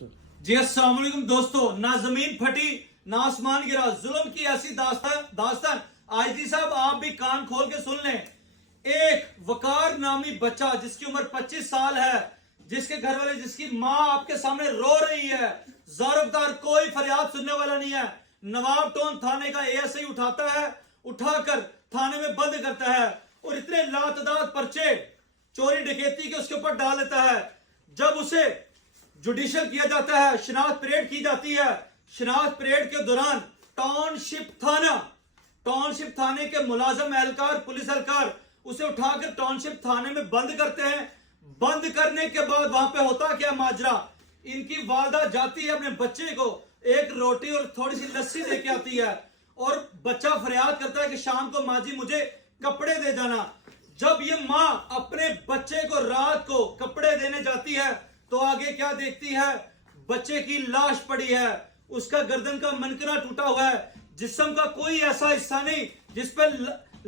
जी अस्सलाम वालेकुम दोस्तों, ना जमीन फटी ना आसमान गिरा, जुल्म की ऐसी दास्तान। आईजी साहब आप भी कान खोल के सुन लें। एक वकार नामी बच्चा जिसकी उम्र 25 साल है, जिसके घर वाले, जिसकी माँ आपके सामने रो रही है, ज़ारबदार कोई फरियाद सुनने वाला नहीं है। नवाब टोन थाने का एएसआई उठाता है, उठाकर थाने में बंद करता है और इतने लातदाद पर्चे चोरी डकैती के उसके ऊपर डाल देता है। जब उसे जुडिशियल किया जाता है, शनाख्त परेड की जाती है, शनाख्त परेड के दौरान टाउनशिप थाने के मुलाजम एहलकार, पुलिस एहलकार उसे उठाकर टाउनशिप थाने में बंद करते हैं। बंद करने के बाद वहां पे होता क्या माजरा, इनकी वालदा जाती है अपने बच्चे को एक रोटी और थोड़ी सी लस्सी देके आती है और बच्चा फरियाद करता है कि शाम को माँ जी मुझे कपड़े दे जाना। जब ये माँ अपने बच्चे को रात को कपड़े देने जाती है तो आगे क्या देखती है, बच्चे की लाश पड़ी है, उसका गर्दन का मनकरा टूटा हुआ है, जिस्म का कोई ऐसा हिस्सा नहीं जिस पर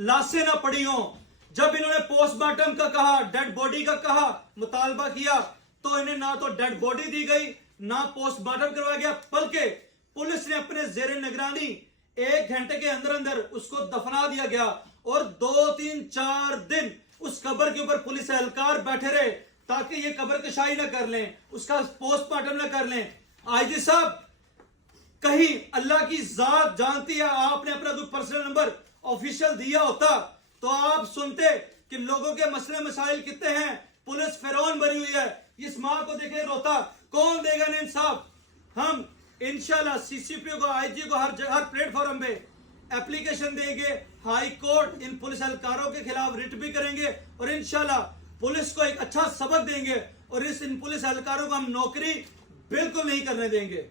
लाशें ना पड़ी हो। जब इन्होंने पोस्टमार्टम का कहा, डेड बॉडी का कहा, मुतालबा किया, तो इन्हें ना तो डेड बॉडी दी गई ना पोस्टमार्टम करवाया गया, बल्कि पुलिस ने अपने जेर निगरानी 1 घंटे के अंदर अंदर उसको दफना दिया गया और 2, 3, 4 दिन उस कब्र के ऊपर पुलिस एहलकार बैठे रहे ताकि ये कब्र कशाई ना कर लें, उसका पोस्टमार्टम ना कर लें। आईजी साहब, कहीं अल्लाह की जात जानती है, आपने अपना कोई पर्सनल नंबर ऑफिशियल दिया होता तो आप सुनते कि लोगों के मसले मसाइल कितने हैं। पुलिस फिरौन बनी हुई है, इस माँ को देखे रोता, कौन देगा ना इंसाफ। हम इंशाल्लाह सीसीपी को, आईजी को हर प्लेटफॉर्म पे एप्लीकेशन देंगे, हाई कोर्ट इन पुलिस एहलकारों के खिलाफ रिट भी करेंगे और इंशाल्लाह पुलिस को एक अच्छा सबक देंगे और इन पुलिस एहलकारों को हम नौकरी बिल्कुल नहीं करने देंगे।